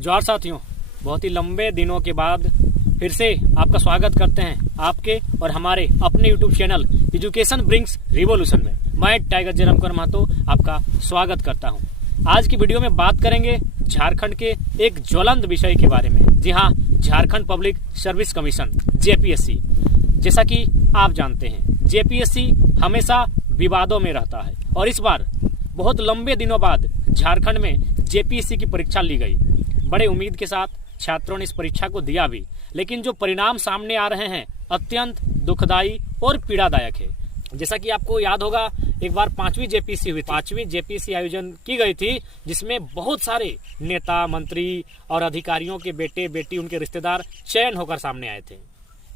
जोहार साथियों, बहुत ही लंबे दिनों के बाद फिर से आपका स्वागत करते हैं आपके और हमारे अपने YouTube channel education brings revolution में। मैं टाइगर जयराम महतो आपका स्वागत करता हूं। आज की वीडियो में बात करेंगे झारखंड के एक ज्वलंत विषय के बारे में। जी हां, Jharkhand public service commission JPSC. जैसा कि आप जानते हैं, जेपीएससी हमेशा विवादों में रहता है और इस बार बहुत लंबे दिनों बाद झारखंड में जेपीएससी की परीक्षा ली गई। बड़े उम्मीद के साथ छात्रों ने इस परीक्षा को दिया भी, लेकिन जो परिणाम सामने आ रहे हैं अत्यंत दुखदायी और पीड़ादायक है। जैसा कि आपको याद होगा, एक बार 5वीं जेपीएससी हुई थी। 5वीं जेपीएससी आयोजन की गई थी, जिसमें बहुत सारे नेता, मंत्री और अधिकारियों के बेटे बेटी, उनके रिश्तेदार चयन होकर सामने आए थे।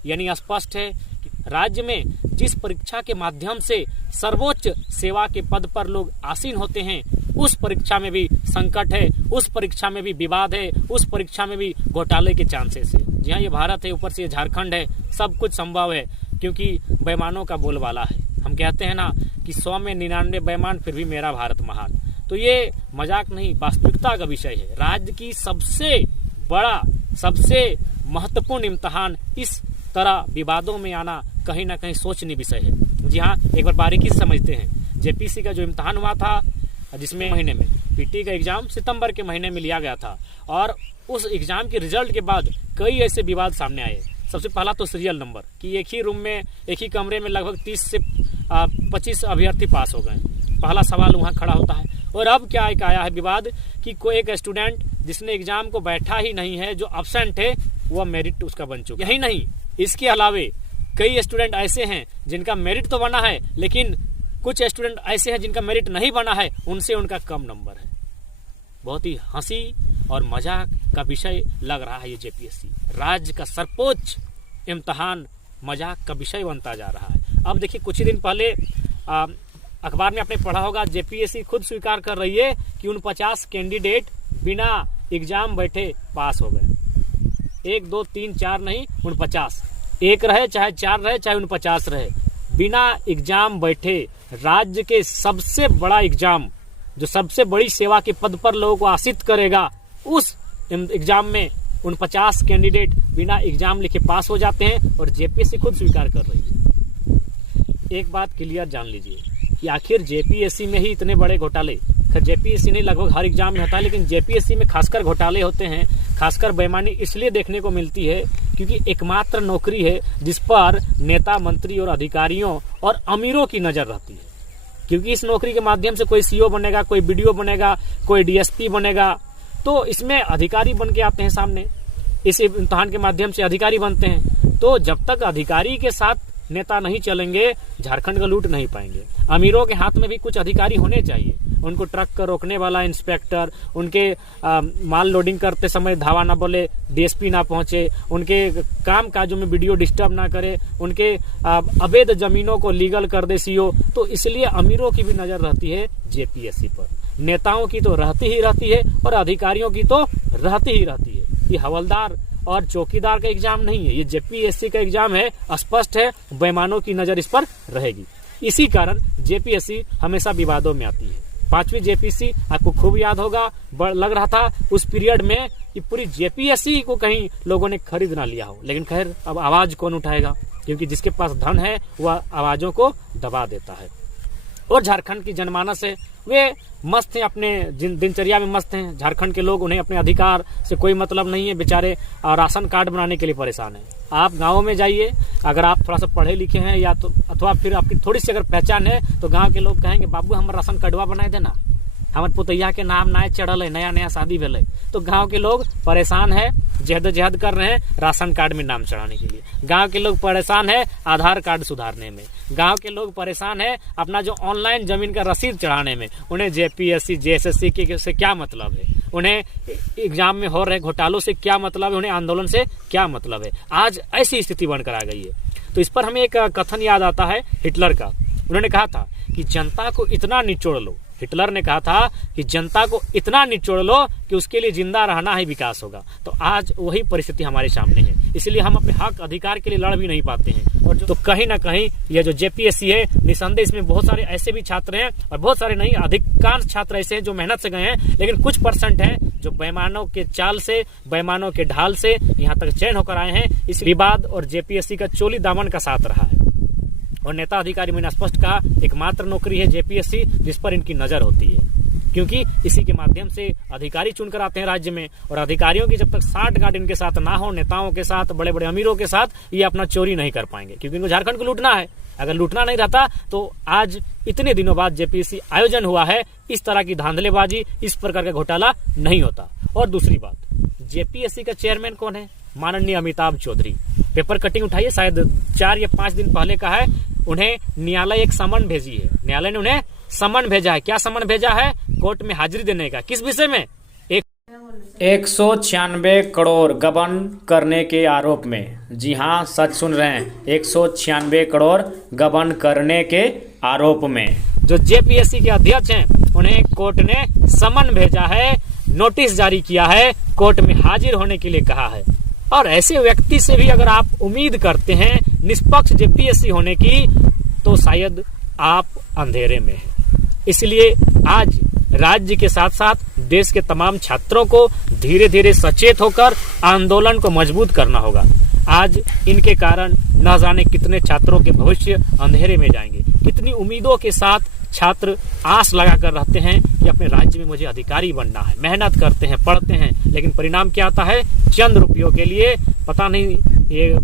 यानी स्पष्ट है कि राज्य में जिस परीक्षा के माध्यम से सर्वोच्च सेवा के पद पर लोग आसीन होते हैं, उस परीक्षा में भी संकट है, उस परीक्षा में भी विवाद है, उस परीक्षा में भी घोटाले के चांसेस है। जी हाँ, ये भारत है, ऊपर से ये झारखंड है, सब कुछ संभव है क्योंकि बेईमानों का बोलबाला है। हम कहते हैं ना कि 100 में 99 बेईमान, फिर भी मेरा भारत महान। तो ये मजाक नहीं, वास्तविकता का विषय है। राज्य की सबसे बड़ा, सबसे महत्वपूर्ण इम्तिहान इस तरह विवादों में आना कहीं ना कहीं सोचनीय विषय है। जी हाँ, एक बार बारीकी से समझते हैं। जेपीएससी का जो इम्तिहान हुआ था, जिसमें महीने में पीटी का एग्जाम सितंबर के महीने में लिया गया था, और उस एग्जाम के रिजल्ट के बाद कई ऐसे विवाद सामने आए। सबसे पहला तो सीरियल नंबर, कि एक ही रूम में, एक ही कमरे में लगभग 30 से 25 अभ्यर्थी पास हो गए। पहला सवाल वहाँ खड़ा होता है। और अब क्या एक आया है विवाद कि कोई एक स्टूडेंट जिसने एग्जाम को बैठा ही नहीं है, जो एब्सेंट है, वह मेरिट उसका बन चुका। यही नहीं, इसके अलावे कई स्टूडेंट ऐसे हैं जिनका मेरिट तो बना है, लेकिन कुछ स्टूडेंट ऐसे हैं जिनका मेरिट नहीं बना है, उनसे उनका कम नंबर है। बहुत ही हंसी और मजाक का विषय लग रहा है ये जेपीएससी। राज्य का सर्वोच्च इम्तिहान मजाक का विषय बनता जा रहा है। अब देखिए, कुछ ही दिन पहले अखबार में आपने पढ़ा होगा, जेपीएससी खुद स्वीकार कर रही है कि 49 कैंडिडेट बिना एग्जाम बैठे पास हो गए। 1 2 3 4 नहीं, 49। एक रहे चाहे 4 रहे चाहे 49 रहे, बिना एग्जाम बैठे राज्य के सबसे बड़ा एग्जाम, जो सबसे बड़ी सेवा के पद पर लोगों को आसित करेगा, उस एग्जाम में 49 कैंडिडेट बिना एग्जाम लिखे पास हो जाते हैं और जेपीएससी खुद स्वीकार कर रही है। एक बात क्लियर जान लीजिए कि आखिर जेपीएससी में ही इतने बड़े घोटाले, खैर जेपीएससी नहीं, लगभग हर एग्जाम में होता है, लेकिन जेपीएससी में खासकर घोटाले होते हैं। खासकर बेईमानी इसलिए देखने को मिलती है क्योंकि एकमात्र नौकरी है जिस पर नेता, मंत्री और अधिकारियों और अमीरों की नजर रहती है। क्योंकि इस नौकरी के माध्यम से कोई सीओ बनेगा, कोई बीडीओ बनेगा, कोई डीएसपी बनेगा, तो इसमें अधिकारी बन के आते हैं सामने। इस इम्तिहान के माध्यम से अधिकारी बनते हैं। तो जब तक अधिकारी के साथ नेता नहीं चलेंगे, झारखंड का लूट नहीं पाएंगे। अमीरों के हाथ में भी कुछ अधिकारी होने चाहिए। उनको ट्रक को रोकने वाला इंस्पेक्टर, उनके माल लोडिंग करते समय धावा ना बोले, डीएसपी ना पहुंचे, उनके काम काजों में वीडियो डिस्टर्ब ना करे, उनके अवैध जमीनों को लीगल कर दे सीओ। तो इसलिए अमीरों की भी नजर रहती है जेपीएससी पर। नेताओं की तो रहती ही रहती है और अधिकारियों की तो रहती ही रहती है। ये हवलदार और चौकीदार का एग्जाम नहीं है, ये जेपीएससी का एग्जाम है। स्पष्ट है, बेईमानों की नजर इस पर रहेगी। इसी कारण जेपीएससी हमेशा विवादों में आती है। 5वीं जेपीएससी आपको खूब याद होगा, लग रहा था उस पीरियड में कि पूरी जेपीएससी को कहीं लोगों ने खरीद ना लिया हो। लेकिन खैर, अब आवाज कौन उठाएगा, क्योंकि जिसके पास धन है वह आवाजों को दबा देता है। और झारखंड की जनमानस है, वे मस्त हैं, अपने दिनचर्या में मस्त हैं। झारखंड के लोग, उन्हें अपने अधिकार से कोई मतलब नहीं है, बेचारे राशन कार्ड बनाने के लिए परेशान हैं। आप गाँव में जाइए, अगर आप थोड़ा सा पढ़े लिखे हैं या तो अथवा फिर आपकी थोड़ी सी अगर पहचान है, तो गाँव के लोग कहेंगे, बाबू हमारा राशन कार्डवा बनाए देना, हमारे पुतैया के नाम नए चढ़ल है, नया नया शादी भेल है। तो गाँव के लोग परेशान है, जहद कर रहे हैं राशन कार्ड में नाम चढ़ाने के लिए। गांव के लोग परेशान है आधार कार्ड सुधारने में। गांव के लोग परेशान है अपना जो ऑनलाइन जमीन का रसीद चढ़ाने में। उन्हें जेपीएससी, जेएसएससी के से क्या मतलब है, उन्हें एग्जाम में हो रहे घोटालों से क्या मतलब है, उन्हें आंदोलन से क्या मतलब है। आज ऐसी स्थिति बनकर आ गई है। तो इस पर हमें एक कथन याद आता है हिटलर का। उन्होंने कहा था कि जनता को इतना निचोड़ लो हिटलर ने कहा था कि जनता को इतना निचोड़ लो कि उसके लिए जिंदा रहना ही विकास होगा। तो आज वही परिस्थिति हमारे सामने है, इसलिए हम अपने हक अधिकार के लिए लड़ भी नहीं पाते हैं। और तो कहीं ना कहीं यह जो जेपीएससी है, निसंदेह इसमें बहुत सारे ऐसे भी छात्र हैं और बहुत सारे नहीं, अधिकांश छात्र ऐसे हैं जो मेहनत से गए हैं, लेकिन कुछ % है जो बेईमानों के चाल से, बेईमानों के ढाल से यहाँ तक चयन होकर आए हैं। इस विवाद और जेपीएससी का चोली दामन का साथ रहा है। और नेता अधिकारी मैंने स्पष्ट कहा, एकमात्र नौकरी है जेपीएससी जिस पर इनकी नजर होती है, क्योंकि इसी के माध्यम से अधिकारी चुनकर आते हैं राज्य में। और अधिकारियों की जब तक साठगांठ इनके साथ ना हो, नेताओं के साथ, बड़े बड़े अमीरों के साथ, ये अपना चोरी नहीं कर पाएंगे, क्योंकि इनको झारखंड को लूटना है। अगर लूटना नहीं रहता तो आज इतने दिनों बाद जेपीएससी आयोजन हुआ है, इस तरह की धांधलेबाजी, इस प्रकार का घोटाला नहीं होता। और दूसरी बात, जेपीएससी का चेयरमैन कौन है? माननीय अमिताभ चौधरी। पेपर कटिंग उठाइए, शायद 4 या 5 दिन पहले का है। उन्हें न्यायालय एक समन भेजी है, न्यायालय ने उन्हें समन भेजा है। क्या समन भेजा है? कोर्ट में हाजिरी देने का। किस विषय में? 196 करोड़ गबन करने के आरोप में। जी हाँ, सच सुन रहे हैं, 196 करोड़ गबन करने के आरोप में जो जेपीएससी के अध्यक्ष हैं, उन्हें कोर्ट ने समन भेजा है, नोटिस जारी किया है, कोर्ट में हाजिर होने के लिए कहा है। और ऐसे व्यक्ति से भी अगर आप उम्मीद करते हैं निष्पक्ष जेपीएससी होने की, तो शायद आप अंधेरे में हैं। इसलिए आज राज्य के साथ साथ देश के तमाम छात्रों को धीरे धीरे सचेत होकर आंदोलन को मजबूत करना होगा। आज इनके कारण न जाने कितने छात्रों के भविष्य अंधेरे में जाएंगे। कितनी उम्मीदों के साथ छात्र आस लगाकर रहते हैं कि अपने राज्य में मुझे अधिकारी बनना है, मेहनत करते हैं, पढ़ते हैं, लेकिन परिणाम क्या आता है? चंद रुपयों के लिए पता नहीं ये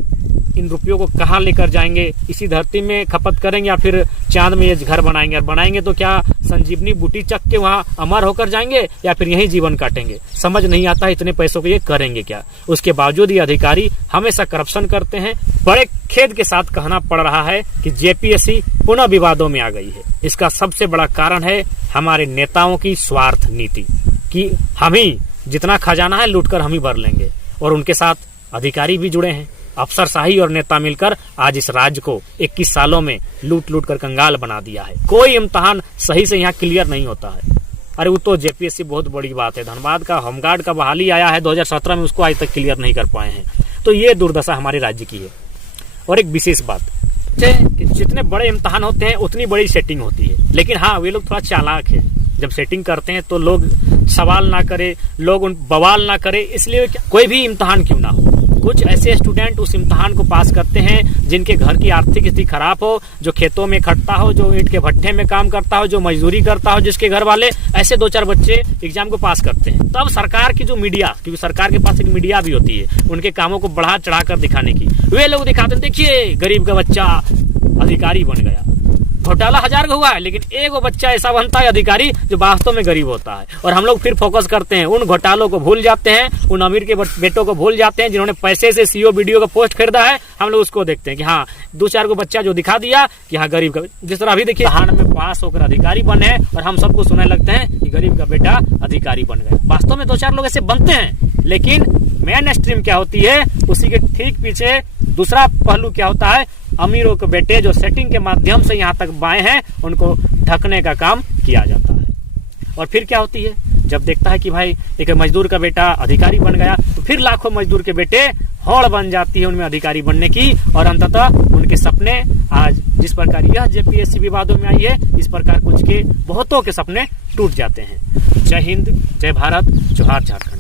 इन रुपयों को कहाँ लेकर जाएंगे, इसी धरती में खपत करेंगे या फिर चांद में ये घर बनाएंगे। और बनाएंगे तो क्या संजीवनी बूटी चक के वहाँ अमर होकर जाएंगे या फिर यहीं जीवन काटेंगे? समझ नहीं आता है इतने पैसों के ये करेंगे क्या। उसके बावजूद ये अधिकारी हमेशा करप्शन करते हैं। बड़े खेद के साथ कहना पड़ रहा है कि जेपीएससी पुनः विवादों में आ गई है। इसका सबसे बड़ा कारण है हमारे नेताओं की स्वार्थ नीति कि हम ही जितना खजाना है लूटकर हम ही भर लेंगे। और उनके साथ अधिकारी भी जुड़े हैं, अफसरशाही और नेता मिलकर आज इस राज्य को 21 सालों में लूट लूट कर कंगाल बना दिया है। कोई इम्तहान सही से यहाँ क्लियर नहीं होता है। अरे वो तो जेपीएससी बहुत बड़ी बात है, धनबाद का होमगार्ड का बहाली आया है 2017 में, उसको आज तक क्लियर नहीं कर पाए हैं। तो ये दुर्दशा हमारे राज्य की है। और एक विशेष बात, जितने बड़े इम्तहान होते हैं उतनी बड़ी सेटिंग होती है, लेकिन हाँ वे लोग थोड़ा चालाक है। जब सेटिंग करते हैं तो लोग सवाल ना करे, लोग उन बवाल ना करे, इसलिए कोई भी इम्तहान क्यों ना हो, कुछ ऐसे स्टूडेंट उस इम्तहान को पास करते हैं जिनके घर की आर्थिक स्थिति खराब हो, जो खेतों में खटता हो, जो ईंट के भट्ठे में काम करता हो, जो मजदूरी करता हो, जिसके घर वाले, ऐसे 2-4 बच्चे एग्जाम को पास करते हैं। तब सरकार की जो मीडिया, क्योंकि सरकार के पास एक मीडिया भी होती है उनके कामों को बढ़ा चढ़ा कर दिखाने की, वे लोग दिखाते हैं देखिए गरीब का बच्चा अधिकारी बन गया। घोटाला 1000 का हुआ है, लेकिन एक वो बच्चा ऐसा बनता है अधिकारी जो वास्तव में गरीब होता है। और हम लोग फिर फोकस करते हैं उन घोटालों को, भूल जाते हैं उन अमीर के बेटों को, भूल जाते हैं जिन्होंने पैसे से सीओ वीडियो का पोस्ट खरीदा है। हम लोग उसको देखते हैं कि हाँ 2-4 को बच्चा जो दिखा दिया कि हाँ गरीब का, जिस तरह अभी देखिए हार में पास होकर अधिकारी बने और हम सबको सुनने लगते हैं कि गरीब का बेटा अधिकारी बन गया। वास्तव में 2-4 लोग ऐसे बनते हैं, लेकिन मेन स्ट्रीम क्या होती है, उसी के ठीक पीछे दूसरा पहलू क्या होता है, अमीरों के बेटे जो सेटिंग के माध्यम से यहाँ तक बाएं हैं उनको ढकने का काम किया जाता है। और फिर क्या होती है, जब देखता है कि भाई एक मजदूर का बेटा अधिकारी बन गया, तो फिर लाखों मजदूर के बेटे हौड़ बन जाती है उनमें अधिकारी बनने की। और अंततः उनके सपने आज जिस प्रकार यह जेपीएससी विवादों में आई है, इस प्रकार कुछ के बहुतों के सपने टूट जाते हैं। जय हिंद, जय भारत, जोहार झारखंड।